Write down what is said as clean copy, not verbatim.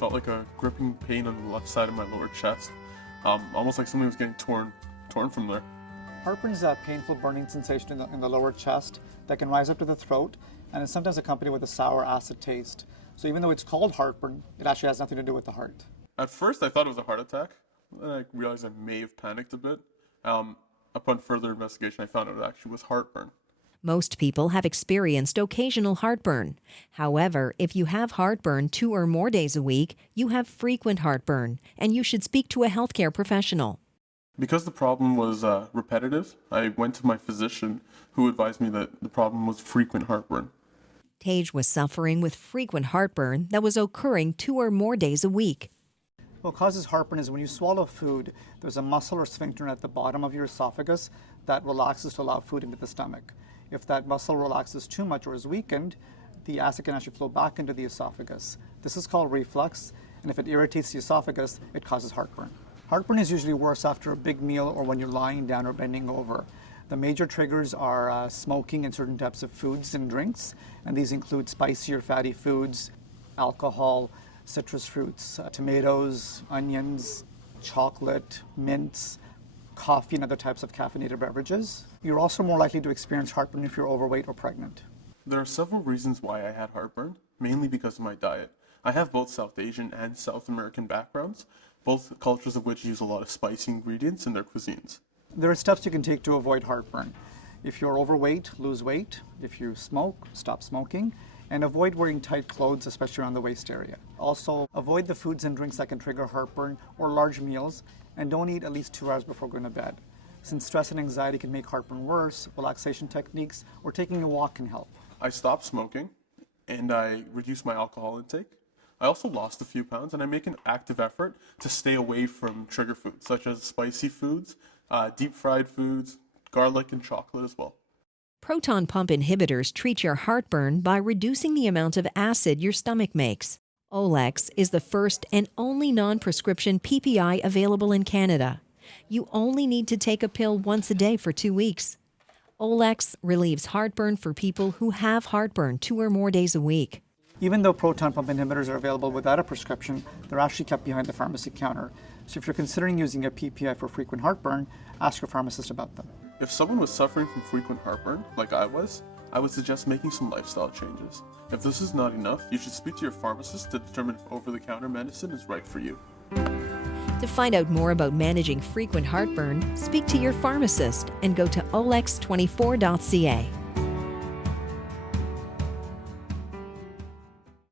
felt like a gripping pain on the left side of my lower chest, almost like something was getting torn from there. Heartburn is a painful burning sensation in the lower chest that can rise up to the throat, and is sometimes accompanied with a sour acid taste. So even though it's called heartburn, it actually has nothing to do with the heart. At first, I thought it was a heart attack. Then I realized I may have panicked a bit. Upon further investigation, I found out it actually was heartburn. Most people have experienced occasional heartburn. However, if you have heartburn 2 or more days a week, you have frequent heartburn, and you should speak to a healthcare professional. Because the problem was repetitive, I went to my physician, who advised me that the problem was frequent heartburn. Tage was suffering with frequent heartburn that was occurring 2 or more days a week. What causes heartburn is when you swallow food, there's a muscle or sphincter at the bottom of your esophagus that relaxes to allow food into the stomach. If that muscle relaxes too much or is weakened, the acid can actually flow back into the esophagus. This is called reflux, and if it irritates the esophagus, it causes heartburn. Heartburn is usually worse after a big meal or when you're lying down or bending over. The major triggers are smoking and certain types of foods and drinks, and these include spicy or fatty foods, alcohol, citrus fruits, tomatoes, onions, chocolate, mints, coffee, and other types of caffeinated beverages. You're also more likely to experience heartburn if you're overweight or pregnant. There are several reasons why I had heartburn, mainly because of my diet. I have both South Asian and South American backgrounds, both cultures of which use a lot of spicy ingredients in their cuisines. There are steps you can take to avoid heartburn. If you're overweight, lose weight. If you smoke, stop smoking. And avoid wearing tight clothes, especially around the waist area. Also, avoid the foods and drinks that can trigger heartburn or large meals, and don't eat at least 2 hours before going to bed. Since stress and anxiety can make heartburn worse, relaxation techniques or taking a walk can help. I stopped smoking, and I reduced my alcohol intake. I also lost a few pounds, and I make an active effort to stay away from trigger foods, such as spicy foods, deep fried foods, garlic, and chocolate as well. Proton pump inhibitors treat your heartburn by reducing the amount of acid your stomach makes. Olex is the first and only non-prescription PPI available in Canada. You only need to take a pill once a day for 2 weeks. Olex relieves heartburn for people who have heartburn 2 or more days a week. Even though proton pump inhibitors are available without a prescription, they're actually kept behind the pharmacy counter. So if you're considering using a PPI for frequent heartburn, ask your pharmacist about them. If someone was suffering from frequent heartburn, like I would suggest making some lifestyle changes. If this is not enough, you should speak to your pharmacist to determine if over-the-counter medicine is right for you. To find out more about managing frequent heartburn, speak to your pharmacist and go to olex24.ca.